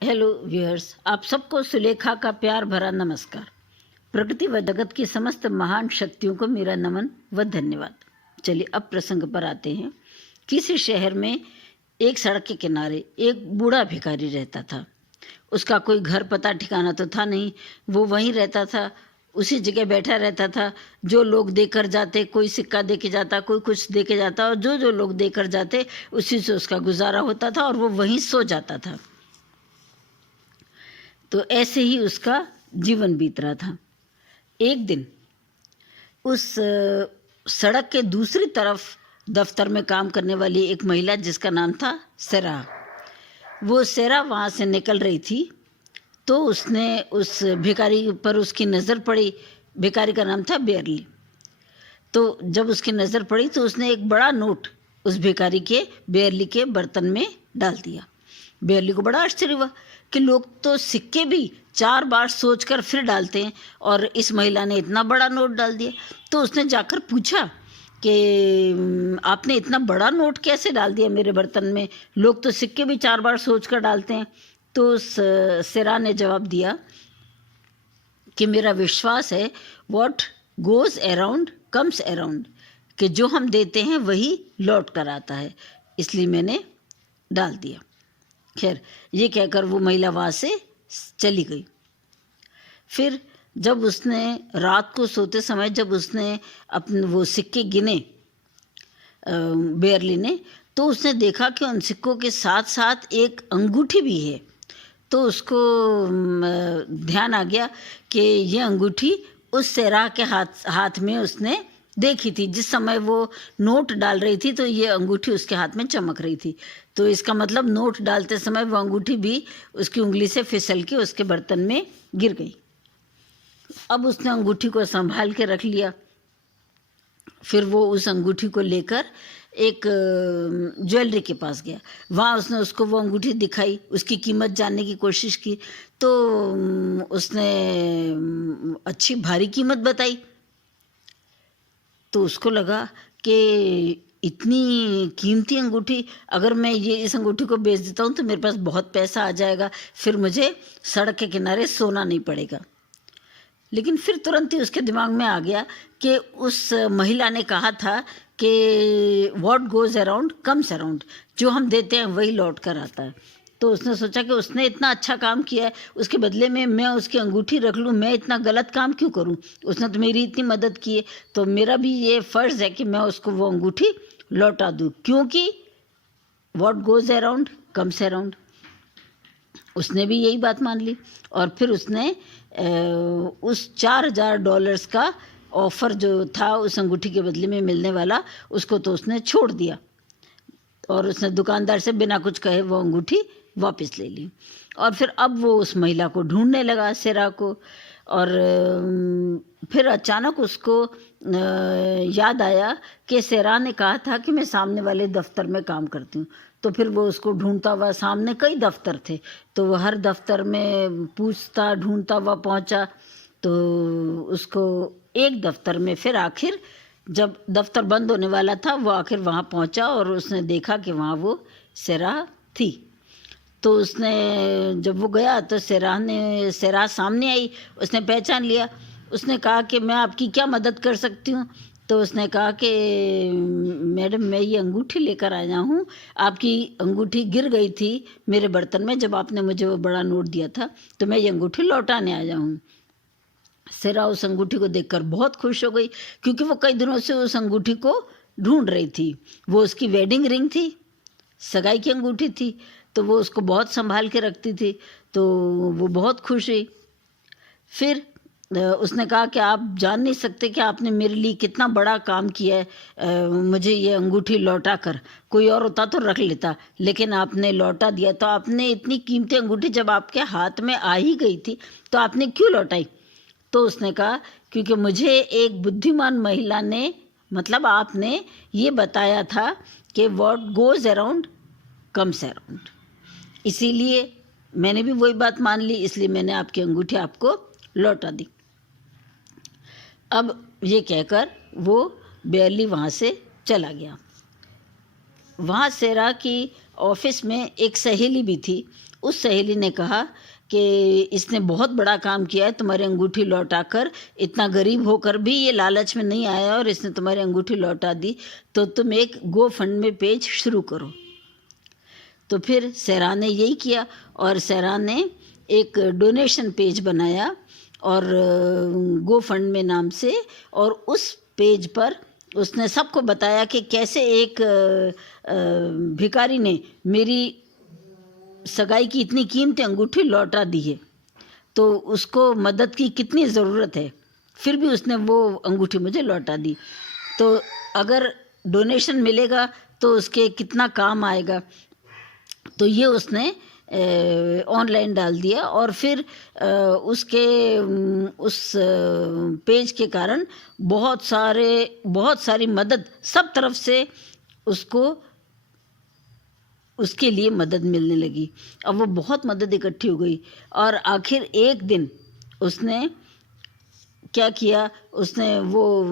Hello viewers, आप सबको सुलेखा का प्यार भरा नमस्कार। प्रकृति व जगत की समस्त महान शक्तियों को मेरा नमन व धन्यवाद। चलिए अब प्रसंग पर आते हैं। किसी शहर में एक सड़क के किनारे एक बूढ़ा भिखारी रहता था। उसका कोई घर पता ठिकाना तो था नहीं, वो वहीं रहता था, उसी जगह बैठा रहता था। जो लोग देकर जाते, कोई सिक्का दे के जाता, कोई कुछ दे के जाता, और जो जो लोग देकर जाते उसी से उसका गुजारा होता था और वो वहीं सो जाता था। तो ऐसे ही उसका जीवन बीत रहा था। एक दिन उस सड़क के दूसरी तरफ दफ्तर में काम करने वाली एक महिला, जिसका नाम था सेरा, वो सेरा वहाँ से निकल रही थी। तो उसने उस भिखारी पर उसकी नज़र पड़ी। भिखारी का नाम था बेयरली। तो जब उसकी नज़र पड़ी तो उसने एक बड़ा नोट उस भिखारी के, बेयरली के बर्तन में डाल दिया। बेयरली को बड़ा आश्चर्य हुआ कि लोग तो सिक्के भी 4 बार सोचकर फिर डालते हैं और इस महिला ने इतना बड़ा नोट डाल दिया। तो उसने जाकर पूछा कि आपने इतना बड़ा नोट कैसे डाल दिया मेरे बर्तन में? लोग तो सिक्के भी 4 बार सोचकर डालते हैं। तो उस सेरा ने जवाब दिया कि मेरा विश्वास है, what goes around comes around, कि जो हम देते हैं वही लौट कर आता है, इसलिए मैंने डाल दिया। खैर, ये कहकर वो महिला वहाँ से चली गई। फिर जब उसने रात को सोते समय जब उसने अपने वो सिक्के गिने बेयरली ने, तो उसने देखा कि उन सिक्कों के साथ साथ एक अंगूठी भी है। तो उसको ध्यान आ गया कि ये अंगूठी उस सेरा के हाथ में उसने देखी थी। जिस समय वो नोट डाल रही थी तो ये अंगूठी उसके हाथ में चमक रही थी। तो इसका मतलब नोट डालते समय वो अंगूठी भी उसकी उंगली से फिसल के उसके बर्तन में गिर गई। अब उसने अंगूठी को संभाल के रख लिया। फिर वो उस अंगूठी को लेकर एक ज्वेलरी के पास गया। वहाँ उसने उसको वो अंगूठी दिखाई, उसकी कीमत जानने की कोशिश की। तो उसने अच्छी भारी कीमत बताई। तो उसको लगा कि इतनी कीमती अंगूठी, अगर मैं इस अंगूठी को बेच देता हूँ तो मेरे पास बहुत पैसा आ जाएगा, फिर मुझे सड़क के किनारे सोना नहीं पड़ेगा। लेकिन फिर तुरंत ही उसके दिमाग में आ गया कि उस महिला ने कहा था कि what goes around comes around, जो हम देते हैं वही लौट कर आता है। तो उसने सोचा कि उसने इतना अच्छा काम किया है, उसके बदले में मैं उसकी अंगूठी रख लूँ, मैं इतना गलत काम क्यों करूँ? उसने तो मेरी इतनी मदद की है, तो मेरा भी ये फ़र्ज़ है कि मैं उसको वो अंगूठी लौटा दूँ, क्योंकि what goes around comes around. उसने भी यही बात मान ली और फिर उसने उस $4000 का ऑफ़र जो था उस अंगूठी के बदले में मिलने वाला, उसको तो उसने छोड़ दिया और उसने दुकानदार से बिना कुछ कहे वो अंगूठी वापस ले ली। और फिर अब वो उस महिला को ढूंढने लगा, सेरा को। और फिर अचानक उसको याद आया कि सेरा ने कहा था कि मैं सामने वाले दफ्तर में काम करती हूँ। तो फिर वो उसको ढूंढता हुआ, सामने कई दफ्तर थे, तो वो हर दफ्तर में पूछता ढूंढता हुआ पहुँचा। तो उसको एक दफ्तर में फिर आखिर जब दफ्तर बंद होने वाला था, वो आखिर वहाँ पहुँचा और उसने देखा कि वहाँ वो सेरा थी। तो उसने जब वो गया तो सेरा सामने आई। उसने पहचान लिया। उसने कहा कि मैं आपकी क्या मदद कर सकती हूँ? तो उसने कहा कि मैडम, मैं ये अंगूठी लेकर आया हूँ। आपकी अंगूठी गिर गई थी मेरे बर्तन में जब आपने मुझे वो बड़ा नोट दिया था, तो मैं ये अंगूठी लौटाने आया हूँ। सेरा उस अंगूठी को देखकर बहुत खुश हो गई, क्योंकि वो कई दिनों से उस अंगूठी को ढूंढ रही थी। वो उसकी वेडिंग रिंग थी, सगाई की अंगूठी थी, तो वो उसको बहुत संभाल के रखती थी। तो वो बहुत खुश हुई। फिर उसने कहा कि आप जान नहीं सकते कि आपने मेरे लिए कितना बड़ा काम किया है। मुझे ये अंगूठी लौटा कर, कोई और होता तो रख लेता, लेकिन आपने लौटा दिया। तो आपने इतनी कीमती अंगूठी जब आपके हाथ में आ ही गई थी तो आपने क्यों लौटाई? तो उसने कहा, क्योंकि मुझे एक बुद्धिमान महिला ने, मतलब आपने ये बताया था कि what goes around comes around, इसीलिए मैंने भी वही बात मान ली, इसलिए मैंने आपकी अंगूठी आपको लौटा दी। अब ये कहकर वो बेयरली वहाँ से चला गया। वहाँ सेरा की ऑफिस में एक सहेली भी थी। उस सहेली ने कहा कि इसने बहुत बड़ा काम किया है, तुम्हारी अंगूठी लौटाकर, इतना गरीब होकर भी ये लालच में नहीं आया और इसने तुम्हारी अंगूठी लौटा दी, तो तुम एक गो फंड में पेज शुरू करो। तो फिर सहरा ने यही किया और सहरा ने एक डोनेशन पेज बनाया और गो फंड में नाम से, और उस पेज पर उसने सबको बताया कि कैसे एक भिखारी ने मेरी सगाई की इतनी कीमती अंगूठी लौटा दी है, तो उसको मदद की कितनी ज़रूरत है, फिर भी उसने वो अंगूठी मुझे लौटा दी। तो अगर डोनेशन मिलेगा तो उसके कितना काम आएगा। तो ये उसने ऑनलाइन डाल दिया और फिर उसके उस पेज के कारण बहुत सारी मदद सब तरफ से उसको उसके लिए मदद मिलने लगी। अब वो बहुत मदद इकट्ठी हो गई और आखिर एक दिन उसने क्या किया, उसने वो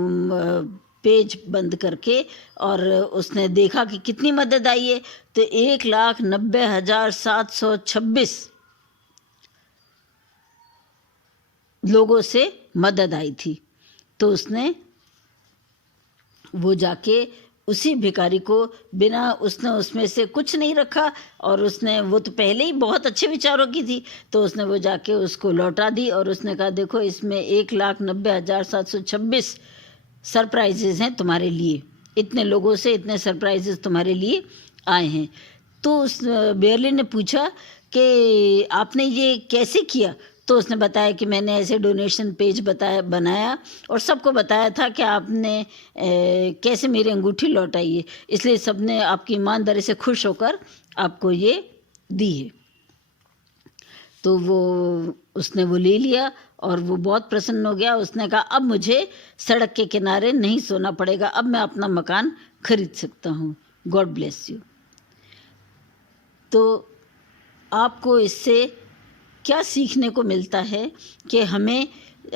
पेज बंद करके और उसने देखा कि कितनी मदद आई है, तो 1,90,726 लोगों से मदद आई थी। तो उसने वो जाके उसी भिखारी को बिना उसने उसमें से कुछ नहीं रखा, और उसने वो तो पहले ही बहुत अच्छे विचारों की थी, तो उसने वो जाके उसको लौटा दी और उसने कहा देखो इसमें 1,90,726 सरप्राइजेज़ हैं तुम्हारे लिए, इतने लोगों से इतने सरप्राइजेज़ तुम्हारे लिए आए हैं। तो उस बेयरली ने पूछा कि आपने ये कैसे किया, तो उसने बताया कि मैंने ऐसे डोनेशन पेज बनाया और सबको बताया था कि आपने कैसे मेरी अंगूठी लौटाई है, इसलिए सबने आपकी ईमानदारी से खुश होकर आपको ये दी है। तो उसने वो ले लिया और वो बहुत प्रसन्न हो गया। उसने कहा अब मुझे सड़क के किनारे नहीं सोना पड़ेगा, अब मैं अपना मकान खरीद सकता हूँ। God bless you. तो आपको इससे क्या सीखने को मिलता है कि हमें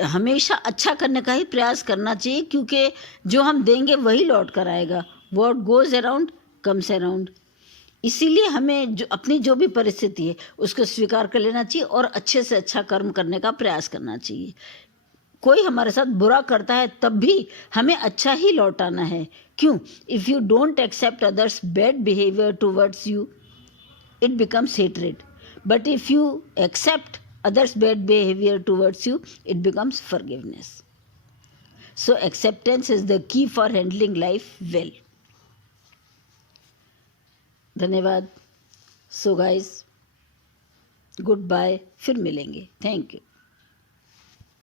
हमेशा अच्छा करने का ही प्रयास करना चाहिए, क्योंकि जो हम देंगे वही लौट कर आएगा। What goes around comes around. इसीलिए हमें अपनी जो भी परिस्थिति है उसको स्वीकार कर लेना चाहिए और अच्छे से अच्छा कर्म करने का प्रयास करना चाहिए। कोई हमारे साथ बुरा करता है तब भी हमें अच्छा ही लौटाना है। क्यों? If you don't accept others bad behaviour towards you, it becomes hatred. But if you accept others' bad behavior towards you, it becomes forgiveness. So acceptance is the key for handling life well. धन्यवाद। So guys, goodbye. फिर मिलेंगे। Thank you.